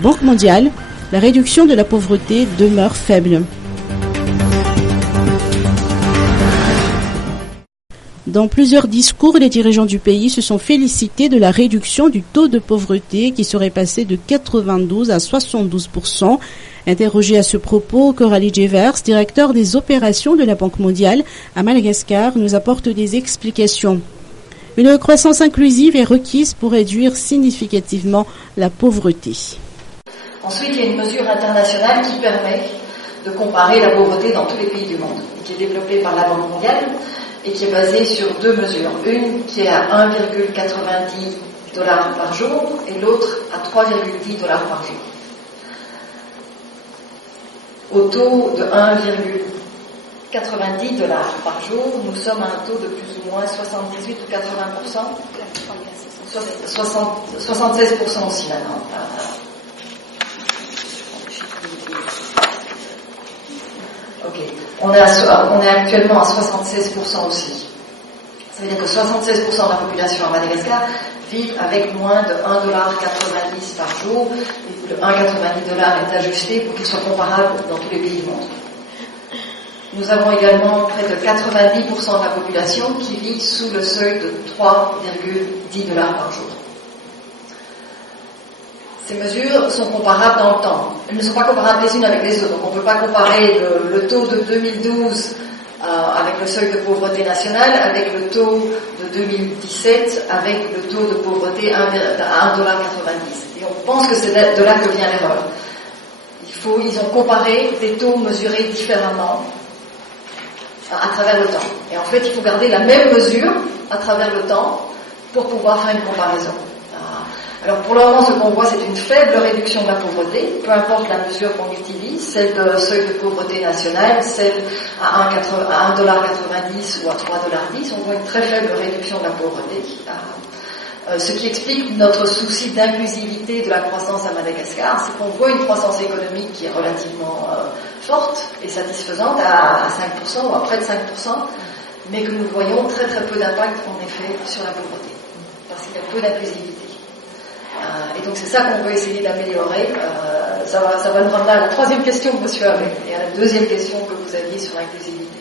Banque mondiale, la réduction de la pauvreté demeure faible. Dans plusieurs discours, les dirigeants du pays se sont félicités de la réduction du taux de pauvreté qui serait passé de 92 à 72%. Interrogé à ce propos, Coralie Jevers, directeur des opérations de la Banque mondiale à Madagascar, nous apporte des explications. Une croissance inclusive est requise pour réduire significativement la pauvreté. Ensuite, il y a une mesure internationale qui permet de comparer la pauvreté dans tous les pays du monde, et qui est développée par la Banque mondiale et qui est basée sur deux mesures. Une qui est à 1,90 $ par jour et l'autre à 3,10 $ par jour. Au taux de 1,90 $ par jour, nous sommes à un taux de plus ou moins 78 ou 80%, 76% aussi maintenant. Ok, on est actuellement à 76% aussi. Ça veut dire que 76% de la population à Madagascar vivent avec moins de 1,90 $ par jour. Et le 1,90 $ est ajusté pour qu'il soit comparable dans tous les pays du monde. Nous avons également près de 90% de la population qui vit sous le seuil de 3,10 $ par jour. Ces mesures sont comparables dans le temps. Elles ne sont pas comparables les unes avec les autres. Donc on ne peut pas comparer le taux de 2012 avec le seuil de pauvreté nationale avec le taux de 2017 avec le taux de pauvreté à 1,90 $. Et on pense que c'est de là que vient l'erreur. Ils ont comparé des taux mesurés différemment à travers le temps. Et en fait, il faut garder la même mesure à travers le temps pour pouvoir faire une comparaison. Alors pour le moment, ce qu'on voit, c'est une faible réduction de la pauvreté, peu importe la mesure qu'on utilise, celle de seuil de pauvreté nationale, celle à 1,90 $ ou à 3,10 $, on voit une très faible réduction de la pauvreté. Ce qui explique notre souci d'inclusivité de la croissance à Madagascar, c'est qu'on voit une croissance économique qui est relativement forte et satisfaisante à 5% ou à près de 5%, mais que nous voyons très très peu d'impact en effet sur la pauvreté, parce qu'il y a peu d'inclusivité. Et donc c'est ça qu'on veut essayer d'améliorer. Ça va nous ramener à la troisième question que monsieur avait et à la deuxième question que vous aviez sur l'inclusivité.